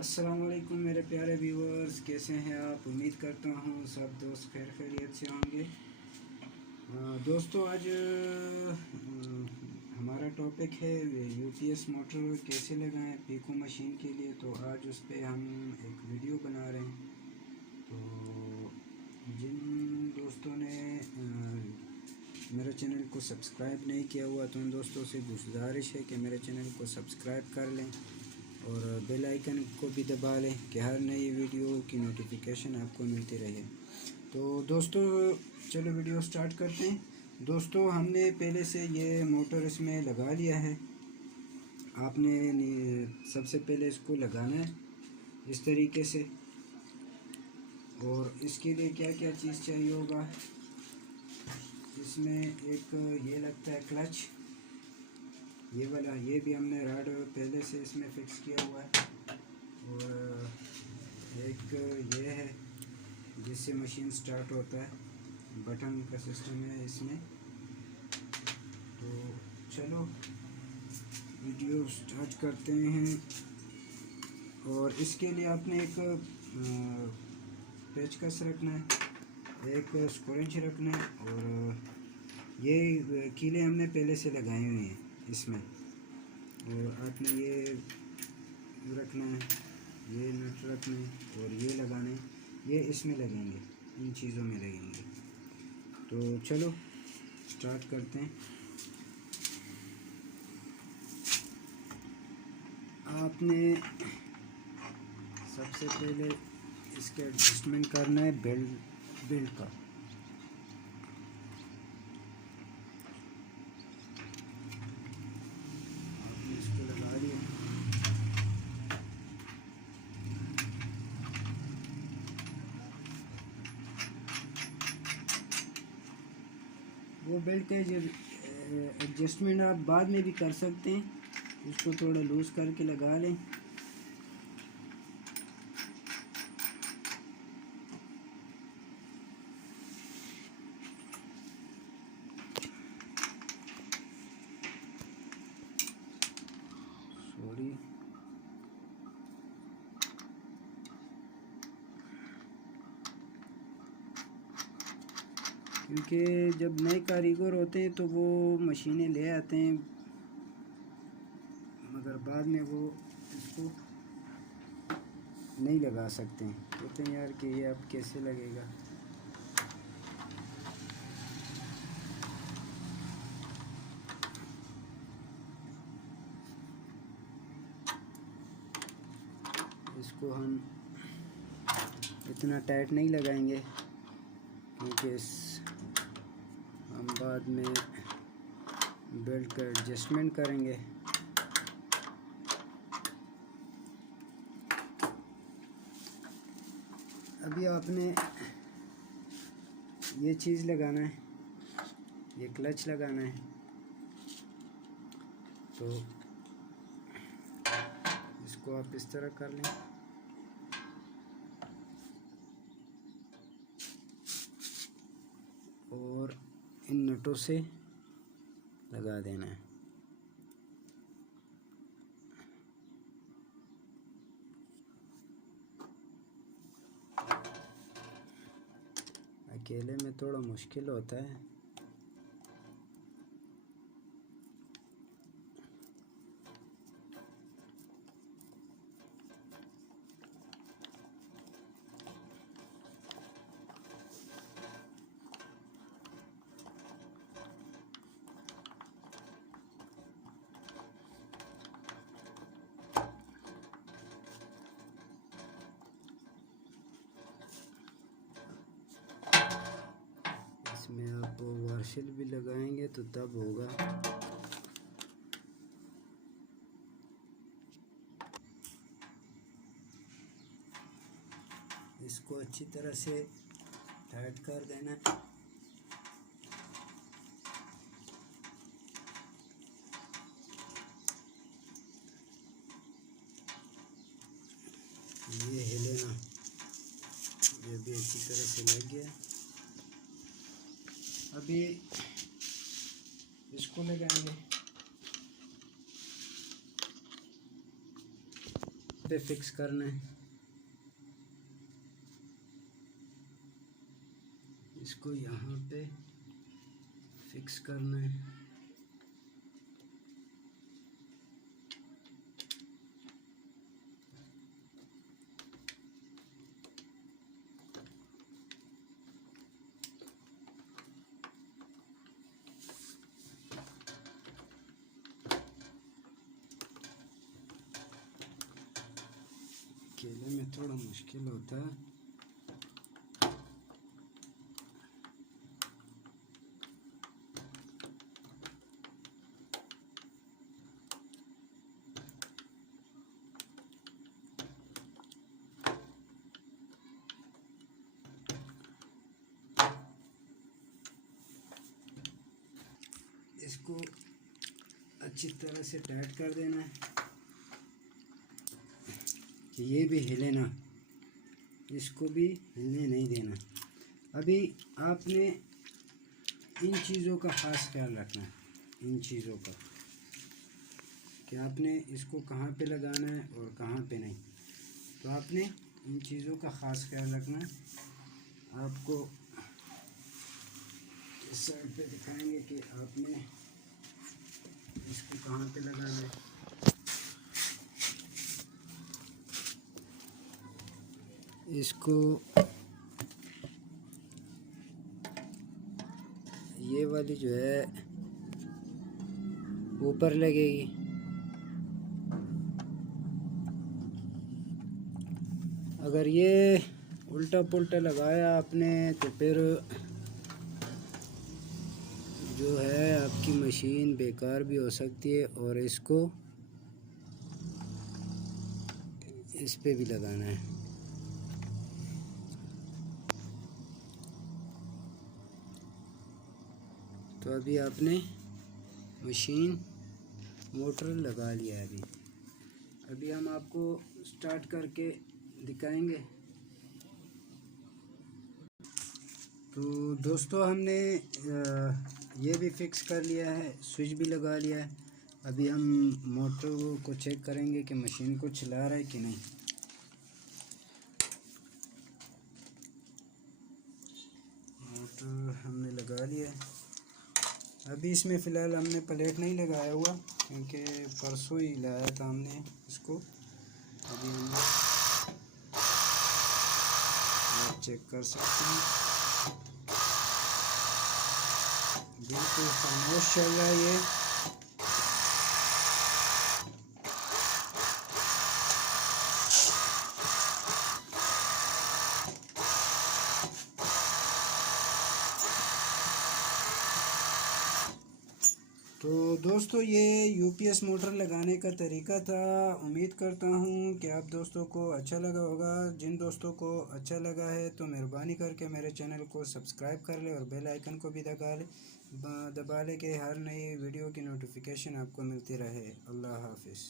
अस्सलाम वालेकुम मेरे प्यारे व्यूअर्स, कैसे हैं आप। उम्मीद करता हूँ सब दोस्त खैरियत से होंगे। दोस्तों आज हमारा टॉपिक है यूपीएस मोटर कैसे लगाएं पीको मशीन के लिए। तो आज उस पर हम एक वीडियो बना रहे हैं। तो जिन दोस्तों ने मेरे चैनल को सब्सक्राइब नहीं किया हुआ तो उन दोस्तों से गुजारिश है कि मेरे चैनल को सब्सक्राइब कर लें और बेल आइकन को भी दबा लें कि हर नई वीडियो की नोटिफिकेशन आपको मिलती रहे। तो दोस्तों चलो वीडियो स्टार्ट करते हैं। दोस्तों हमने पहले से ये मोटर इसमें लगा लिया है। आपने सबसे पहले इसको लगाना है इस तरीके से। और इसके लिए क्या क्या चीज़ चाहिए होगा, इसमें एक ये लगता है क्लच, ये वाला, ये भी हमने रॉड पहले से इसमें फिक्स किया हुआ है। और एक ये है जिससे मशीन स्टार्ट होता है, बटन का सिस्टम है इसमें। तो चलो वीडियो स्टार्ट करते हैं। और इसके लिए आपने एक पेचकस रखना है, एक स्क्रूंच रखना है। और ये कीले हमने पहले से लगाए हुए हैं इसमें। और आपने ये रखना है, ये नट रखना है और ये लगाने, ये इसमें लगेंगे, इन चीज़ों में लगेंगे। तो चलो स्टार्ट करते हैं। आपने सबसे पहले इसका एडजस्टमेंट करना है बेल्ट का। आपने इसको लगा दिया। वो बेल्ट का एडजस्टमेंट आप बाद में भी कर सकते हैं, इसको थोड़ा लूज़ करके लगा लें। सॉरी, क्योंकि जब नए कारीगर होते हैं तो वो मशीनें ले आते हैं, मगर बाद में वो इसको नहीं लगा सकते हैं। कहते हैं यार कि ये अब कैसे लगेगा। इसको हम इतना टाइट नहीं लगाएंगे क्योंकि हम बाद में बेल्ट का एडजस्टमेंट करेंगे। अभी आपने ये चीज़ लगाना है, ये क्लच लगाना है। तो इसको आप इस तरह कर लें और इन नटों से लगा देना है। अकेले में थोड़ा मुश्किल होता है। इसमें आप वार्शिल भी लगाएंगे तो तब होगा। इसको अच्छी तरह से टाइट कर देना है। ये हिले ना, ये भी अच्छी तरह से लग गया। अभी इसको लगाएंगे। पे फिक्स करना है, इसको यहाँ पे फिक्स करना है। अकेले में थोड़ा मुश्किल होता है। इसको अच्छी तरह से टाइट कर देना है कि ये भी हिले ना, इसको भी हिलने नहीं देना। अभी आपने इन चीज़ों का ख़ास ख्याल रखना है, इन चीज़ों का कि आपने इसको कहाँ पे लगाना है और कहाँ पे नहीं। तो आपने इन चीज़ों का ख़ास ख्याल रखना है। आपको इस साइड पे दिखाएंगे कि आपने इसको कहाँ पे लगाना है। इसको ये वाली जो है ऊपर लगेगी, अगर ये उल्टा पुल्टा लगाया आपने तो फिर जो है आपकी मशीन बेकार भी हो सकती है। और इसको इस पे भी लगाना है। तो अभी आपने मशीन मोटर लगा लिया है। अभी हम आपको स्टार्ट करके दिखाएंगे। तो दोस्तों हमने ये भी फिक्स कर लिया है, स्विच भी लगा लिया है। अभी हम मोटर को चेक करेंगे कि मशीन को चला रहा है कि नहीं। मोटर हमने लगा लिया है। अभी इसमें फ़िलहाल हमने प्लेट नहीं लगाया हुआ क्योंकि परसों ही लाया था हमने इसको। अभी हम आप चेक कर सकते हैं, बिल्कुल खामोश चल रहा है ये। तो दोस्तों ये यूपीएस मोटर लगाने का तरीका था। उम्मीद करता हूँ कि आप दोस्तों को अच्छा लगा होगा। जिन दोस्तों को अच्छा लगा है तो मेहरबानी करके मेरे चैनल को सब्सक्राइब कर ले और बेल आइकन को भी दबा ले कि हर नई वीडियो की नोटिफिकेशन आपको मिलती रहे। अल्लाह हाफिज़।